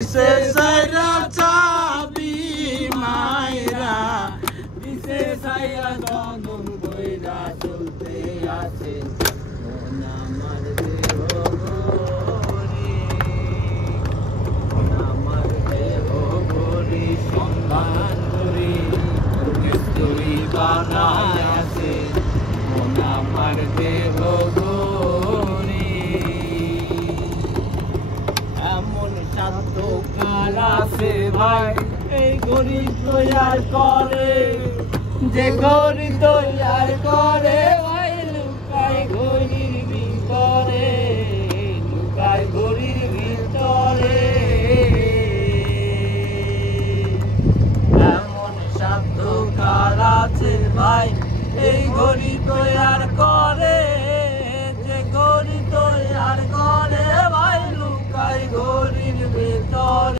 দিছে সাইরা চাবি মাইরা দিছে সাইরা জনম কইরা চলতে আছে মন আমার দেহ গরি মন আমার দেহ গরি সন্ধান করি তুই বানায় আছে মন আমার দেহ গরি এমন সাধ্য কার আছে ভাই এই ঘড়ি তৈয়ার করে যে ঘড়ি তৈয়ার করে ভাই লুকায় ঘড়ির ভিতরে লুকায় ঘড়ির